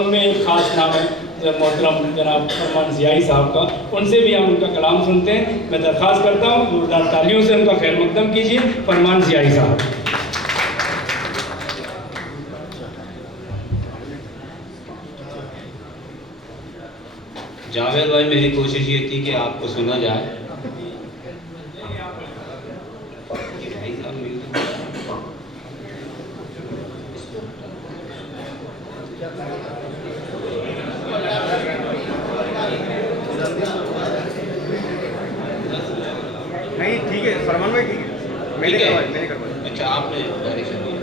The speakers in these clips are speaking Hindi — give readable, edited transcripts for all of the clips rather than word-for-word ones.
उनमें एक ख़ास नाम है मोहतरम जनाब फरमान ज़ियाई साहब का, उनसे भी हम उनका कलाम सुनते हैं। मैं दरख्वास्त करता हूँ जोरदार तालियों से उनका खैर मकदम कीजिए। फरमान ज़ियाई साहब। जावेद भाई, मेरी कोशिश ये थी कि आपको सुना जाए। नहीं ठीक है फरमान भाई, ठीक है, मैंने करवाया। अच्छा, आपने डायरेक्शन दिया।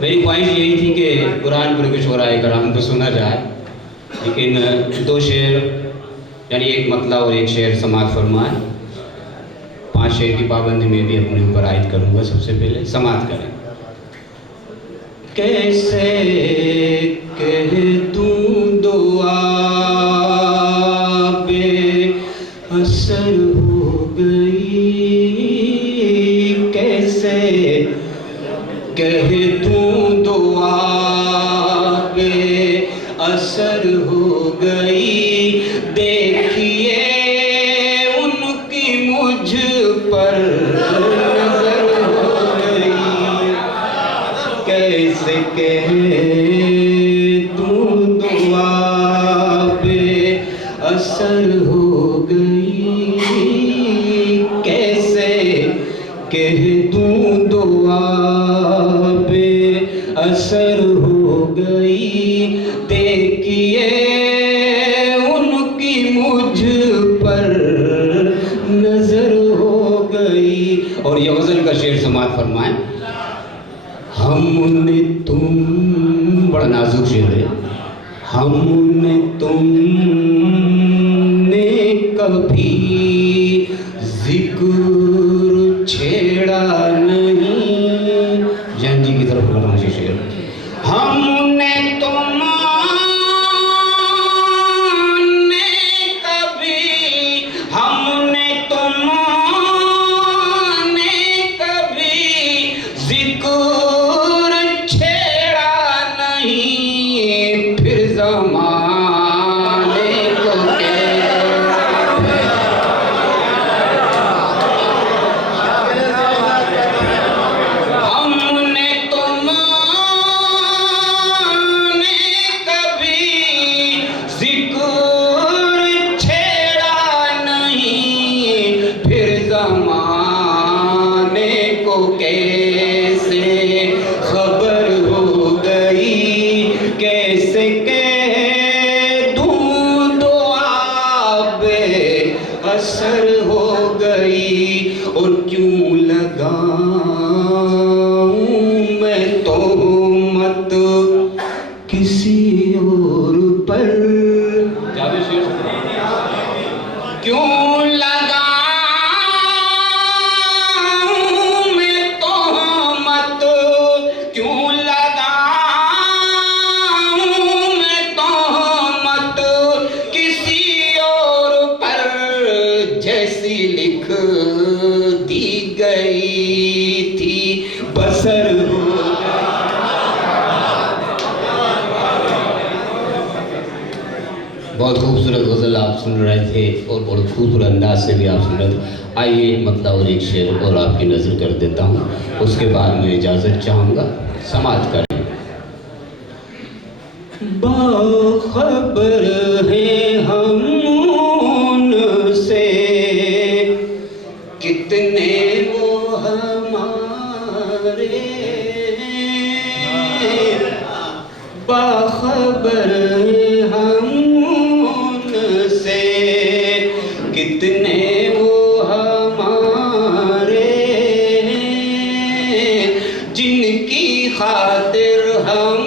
मेरी ख्वाहिश यही थी कि कुरान पर कुछ हो रहा है कराम तो सुना जाए, लेकिन 2 शेर यानी एक मतला और एक शेर समात फरमाए। 5 शेर की पाबंदी में भी अपने ऊपर आयद करूँगा। सबसे पहले समात करें। कैसे कह दूँ दुआ असर हो गई, कैसे कह दूँ दुआ असर हो गई, देखिए उनकी मुझ पर नजर हो गई, कैसे कह दूँ दुआ असर हो गई, कैसे कह दूँ दुआ असर हो गई, देखिए उनकी मुझ पर नजर हो गई। और ये गज़ल का शेर समात फरमाए। हमने तुम, बड़ा नाजुक शेर है, हमने तुमने कभी जिक्र छेड़ा नहीं। जैन जी की तरफ बोला मुझे शेर। हमने असर हो गई। और क्यों लगाऊं मैं तोहमत किसी और पर, क्यों लगाऊं मैं तोहमत, क्यों लगाऊं मैं तोहमत किसी और पर, जैसी लिख दी गई थी बसर हो। बहुत खूबसूरत गज़ल आप सुन रहे थे और बहुत खूबसूरत अंदाज से भी आप सुन रहे थे। आइए एक मतला और एक शेर और आपकी नज़र कर देता हूँ, उसके बाद मैं इजाज़त चाहूँगा। समात करें। बाखबर है हम उनसे, कितने वो हमारे, बाखबर हम उनसे, कितने वो हमारे, जिनकी खातिर हम